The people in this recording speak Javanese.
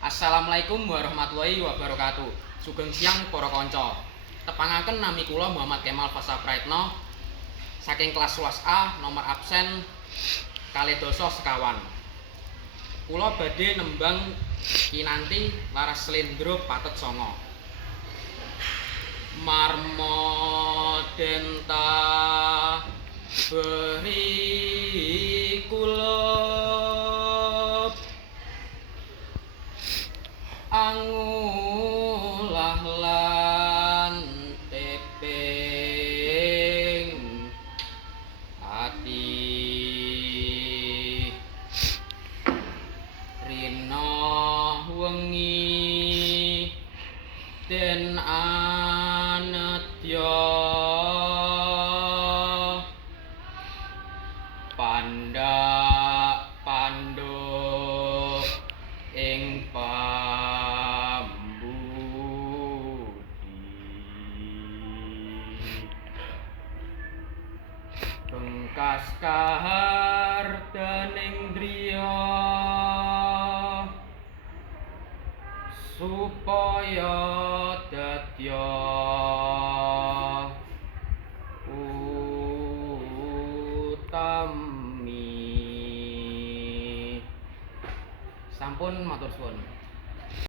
Assalamualaikum warahmatullahi wabarakatuh. Sugeng siang para kanca. Tepangaken nami kula Muhammad Kemal Fasapraetno saking kelas 11 A nomor absen 2 sekawan. Kula badhe nembang kinanti laras slendra patet sanga. Marmodenta beri kula angulah lan teping ati rina wengi den anetya pandak panduk ing bengkas kahardaning driya supaya dadya utami. Sampun matur suwun.